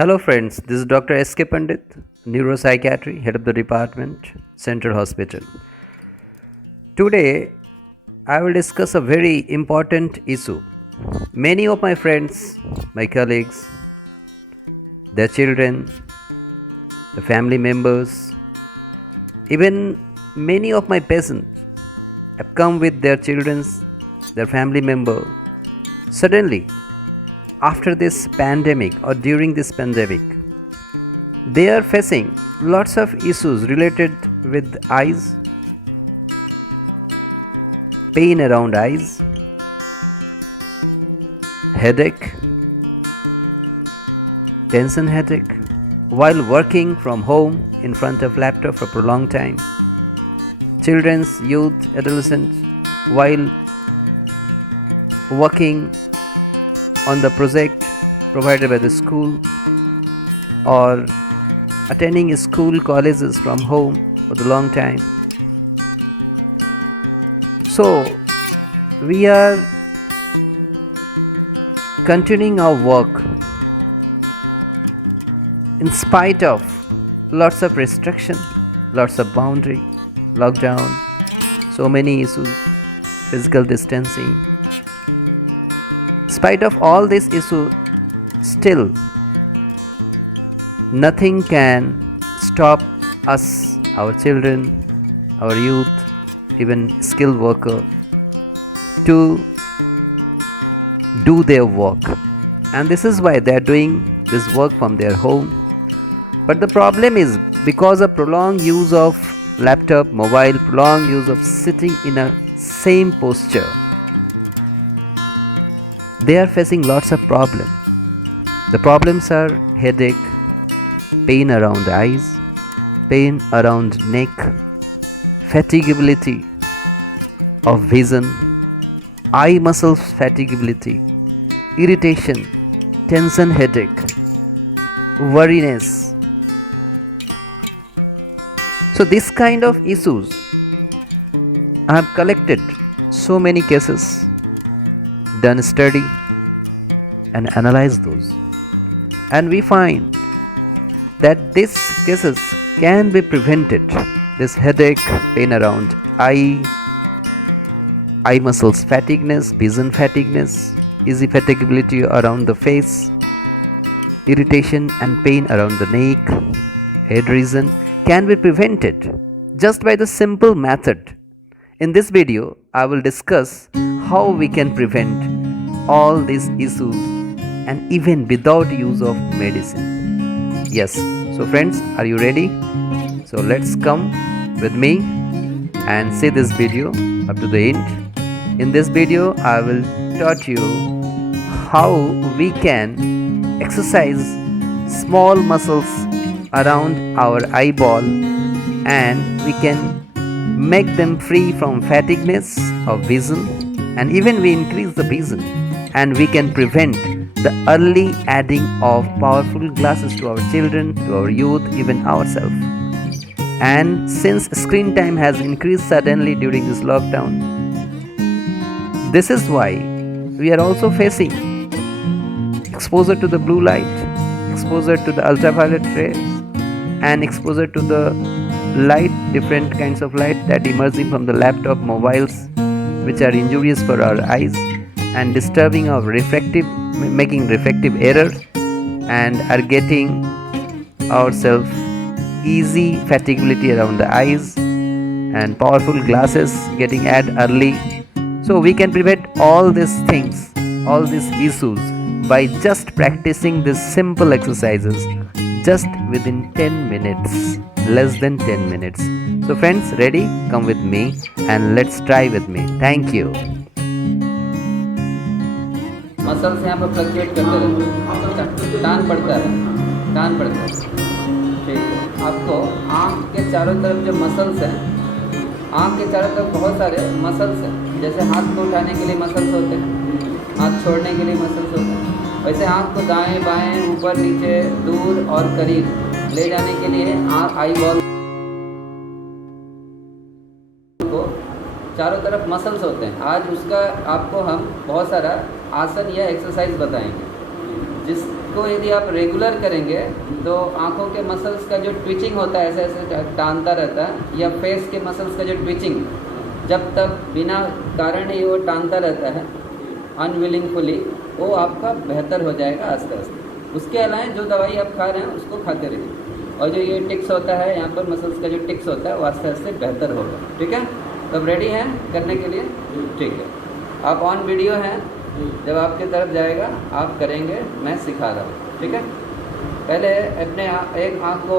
Hello, friends. This is Dr. S.K. Pandit, Neuropsychiatry, Head of the Department, Central Hospital. Today, I will discuss a very important issue. Many of my friends, my colleagues, their children, the family members, even many of my patients have come with their children, their family member. Suddenly, after this pandemic or during this pandemic, they are facing lots of issues related with eyes, pain around eyes, headache, tension headache, while working from home in front of laptop for prolonged time. Children's, youth, adolescents, while working on the project provided by the school or attending school colleges from home for the long time. So we are continuing our work in spite of lots of restriction, lots of boundary, lockdown, so many issues, physical distancing. In spite of all this issue, still nothing can stop us, our children, our youth, even skilled worker to do their work. And this is why they are doing this work from their home. But the problem is, because of prolonged use of laptop, mobile, prolonged use of sitting in a same posture, they are facing lots of problems. The problems are headache, pain around the eyes, pain around neck, fatigability of vision, eye muscles fatigability, irritation, tension headache, worriness. So this kind of issues, I have collected so many cases, done a study and analyzed those, and we find that these cases can be prevented. This headache, pain around eye muscles fatigueness, vision fatigueness, easy fatigability around the face, irritation and pain around the neck, head region, can be prevented just by the simple method. In this video, I will discuss how we can prevent all these issues and even without use of medicine. Yes, so friends, are you ready? So let's come with me and see this video up to the end. In this video, I will taught you how we can exercise small muscles around our eyeball, and we can make them free from fatigueness of vision, and even we increase the vision, and we can prevent the early adding of powerful glasses to our children, to our youth, even ourselves. And since screen time has increased suddenly during this lockdown, this is why we are also facing exposure to the blue light, exposure to the ultraviolet rays, and exposure to the light, different kinds of light that emerging from the laptop, mobiles, which are injurious for our eyes and disturbing our making refractive error, and are getting ourselves easy fatigability around the eyes and powerful glasses getting added early. So we can prevent all these things, all these issues, by just practicing these simple exercises just within 10 minutes, less than 10 minutes. So friends, ready? Come with me and let's try with me. Thank you. Muscles यहाँ पर fluctuate करते रहते हैं, टान पड़ता है, ठीक है। आपको आँख के चारों तरफ जो मसल्स हैं, आँख के चारों तरफ बहुत सारे मसल्स हैं। जैसे हाथ को उठाने के लिए मसल्स होते हैं, हाथ छोड़ने के लिए मसल्स होते हैं, वैसे आँख को दाएं बाएं, ऊपर नीचे, दूर और करीब ले जाने के लिए आई बॉल को चारों तरफ मसल्स होते हैं। आज उसका आपको हम बहुत सारा आसन या एक्सरसाइज बताएंगे, इसको यदि आप रेगुलर करेंगे तो आँखों के मसल्स का जो ट्विचिंग होता है ऐसे ऐसे टानता रहता है, या फेस के मसल्स का जो ट्विचिंग जब तक बिना कारण ही वो टानता रहता है अनविलिंगफुली, वो आपका बेहतर हो जाएगा आस्ते आस्ते। उसके अलावा जो दवाई आप खा रहे हैं उसको खाते रहिए, और जो ये टिक्स होता है यहाँ पर मसल्स का जो टिक्स होता है वो आस्ते आस्ते बेहतर होगा। ठीक है, तब रेडी हैं करने के लिए? ठीक है, आप ऑन वीडियो हैं, जब आपके तरफ जाएगा आप करेंगे, मैं सिखा रहा हूँ। ठीक है, पहले अपने एक आँख को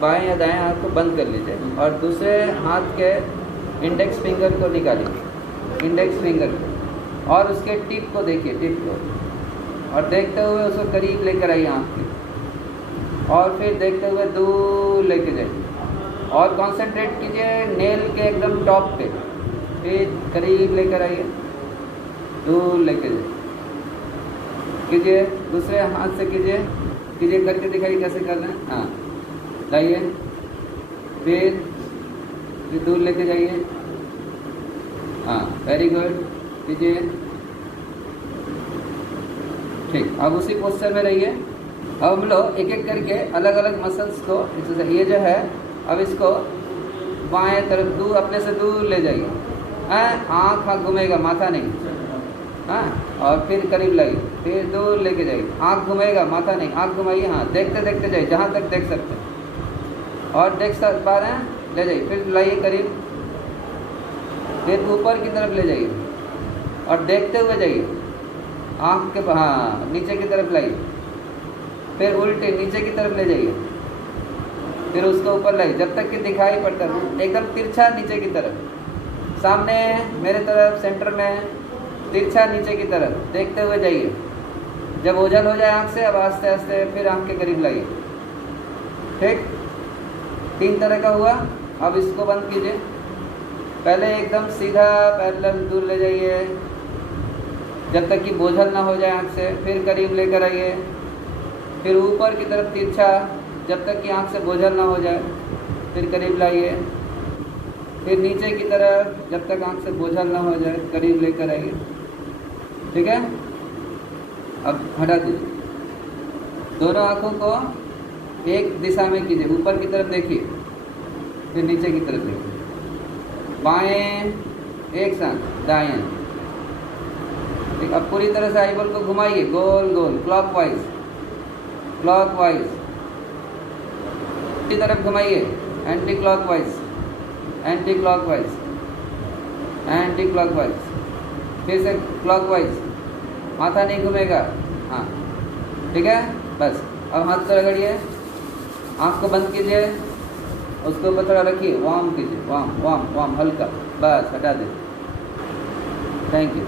बाएं या दाएं आँख को बंद कर लीजिए और दूसरे हाथ के इंडेक्स फिंगर को निकालिए, इंडेक्स फिंगर को, और उसके टिप को देखिए, टिप को, और देखते हुए उसको करीब लेकर आइए आँख की, और फिर देखते हुए दूर लेके जाइए, और कंसंट्रेट कीजिए नेल के एकदम टॉप पे, फिर करीब लेकर आइए, दूर लेके जाइए, कीजिए, दूसरे हाथ से कीजिए, कीजिए, करके दिखाइए कैसे करना है। हाँ, लाइए, फिर दूर लेके जाइए। हाँ, वेरी गुड, कीजिए। ठीक, अब उसी पोस्चर में रहिए। अब हम लोग एक एक करके अलग अलग मसल्स को, ये जो है अब इसको बाएं तरफ दूर, अपने से दूर ले जाइए। आँख घूमेगा, माथा नहीं। हाँ, और फिर करीब लाइए, फिर दूर लेके जाइए, आँख घूमेगा, माथा नहीं, आँख घुमाइए। हाँ, देखते देखते जाइए जहाँ तक देख सकते हैं, और देख पा रहे हैं, ले जाइए, फिर लाइए करीब, फिर ऊपर की तरफ ले जाइए और देखते हुए जाइए आँख के, हाँ, नीचे की तरफ लाइए, फिर उल्टे नीचे की तरफ ले जाइए, फिर उसको ऊपर लाइए जब तक कि दिखाई पड़ता है, एकदम तिरछा नीचे की तरफ, सामने मेरे तरफ सेंटर में, तिरछा नीचे की तरफ देखते हुए जाइए। जब ओझल हो जाए आँख से, अब आस्ते आस्ते फिर आँख के करीब लाइए। ठीक, 3 तरह का हुआ। अब इसको बंद कीजिए, पहले एकदम सीधा पैरेलल दूर ले जाइए जब तक कि बोझल ना हो जाए आँख से, फिर करीब लेकर आइए, फिर ऊपर की तरफ तिरछा जब तक कि आँख से बोझल ना हो जाए, फिर करीब लाइए, फिर नीचे की तरफ जब तक आँख से बोझल ना हो जाए, करीब लेकर आइए। ठीक है, अब हटा दीजिए, दोनों आँखों को एक दिशा में कीजिए, ऊपर की तरफ देखिए, फिर नीचे की तरफ देखिए, बाएं एक साथ, दाएं। ठीक, अब पूरी तरह से आईबॉल को घुमाइए, गोल गोल, क्लॉकवाइज, क्लॉकवाइज, की तरफ घुमाइए, anti clockwise, anti clockwise, anti clockwise, फिर से क्लॉकवाइज, माथा नहीं घूमेगा। हाँ, ठीक है, बस। अब हाथ से रगड़िए, आँख को बंद कीजिए, उसके ऊपर थोड़ा रखिए, वार्म कीजिए, वार्म वार्म वार्म, हल्का, बस हटा दीजिए। Thank you.